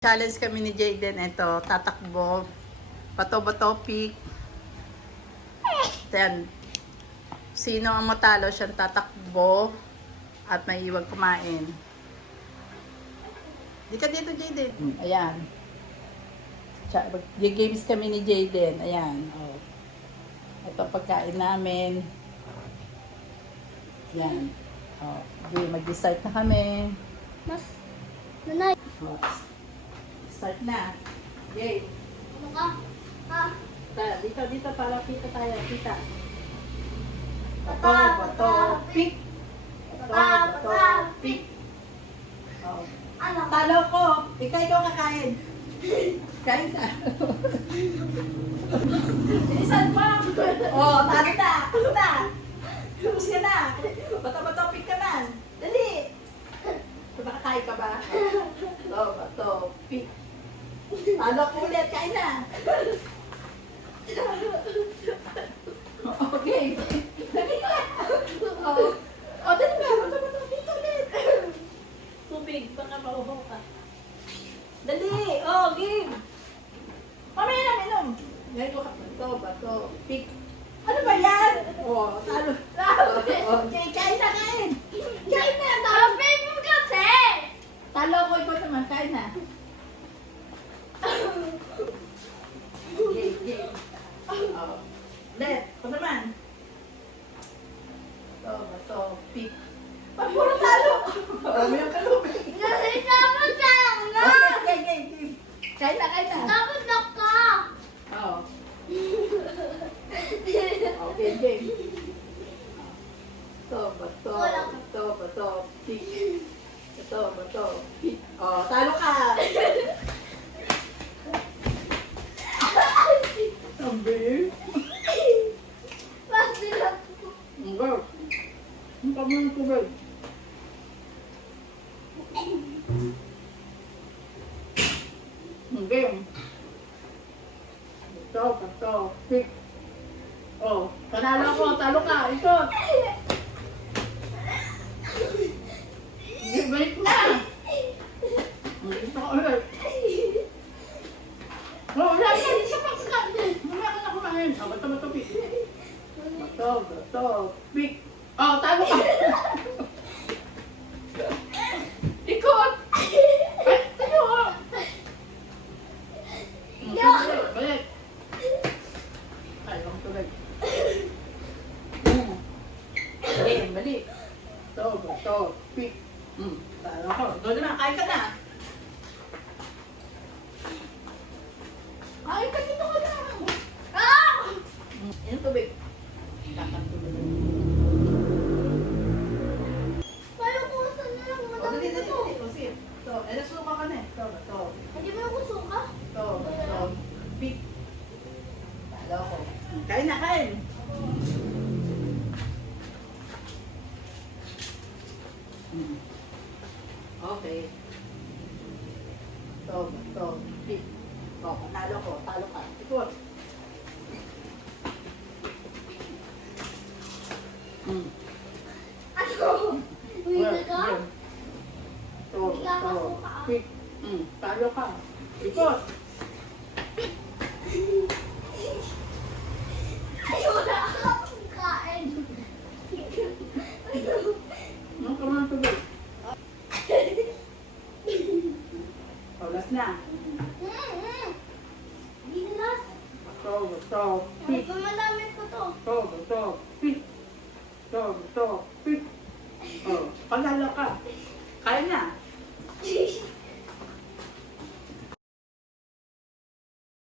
Challenge kami ni Jayden. Ito, tatakbo. Bato-bato pick. Then, sino ang matalo siyang tatakbo at may iwag kumain. Di ka dito, Jayden. Ayan. Games kami ni Jayden. Ayan. Oh. Ito pagkain namin. Ayan. Oh. Mag-start na kami. Nanay. Oh. Start na. Yay. Ano ka? Ha? Dito para kita tayo. Kita. Bato, Bato, pick. Bato, pick. Oh. Ano? Talo ko. Ikaw kakain. Kain ka. Isan pa. Oh, talo na. Talo na. Lubos ka na. Bato, pick ka na. Dali. Makakain ka ba? Bato, pick. Talo ko ulit. Kain na. Okay. Dali na. Oh, dali na. Bato, pick ulit. Tubig. Baka mauhaw ka. Dali! Oh, game! Mamaya na, minom! Ngayon ko bato, pick. Ano ba yan? Oh, talo. Okay, kain na, kain! Kain na! Sabi mo kasi! Talo ko, ikaw naman, kain na. Game. Oh. Let, ito naman. Bato, pick. Pag puro talo! Marami ang kalubig. Kasi dapat lang na! Game. Kain na. Dapat lang ka! Oh. Okay, game. Bato, pick. Bato, pick. Oh, talo ka. Sabi. Bakit lang? Go. Ang kami ng tubig. Game. Bato, pick. Oh, panalo ko, talo ka. Ikot. Balik na. Ito ka ulit. Oh, wala ka. Isa pa ka. Wala ka na kumain. Oh, bato, pick. Bato, pick. Oh, talo ka. Ikot. Ay, tayo. Balik. Ay, ang tuloy. Game, balik. Bato, pick. Talo ko. Doon na, kain ka na. Kain ka dito ka na. Ah! Yung tubig. Kakatulog. Paano kung saan na lang madami ito? Sige. Ito, suka ka na eh. Ito. Hindi mo gusto ka? Ito. Pick. Talo ko. Kain na, kain. Okay. Ito. Pick. Oh, panalo ko. Talo ka. Ikot. Ano? Uwi ka? Ito. Pick. Talo ka. Ikot. Ay, wala akong kain. Ano ka mga tubig? Oras na. Hindi na lang. Ito. Ay, Pick. madami ko to. Ito. Pick. Ito. Pick. Oh, panalo ka. Kaya na.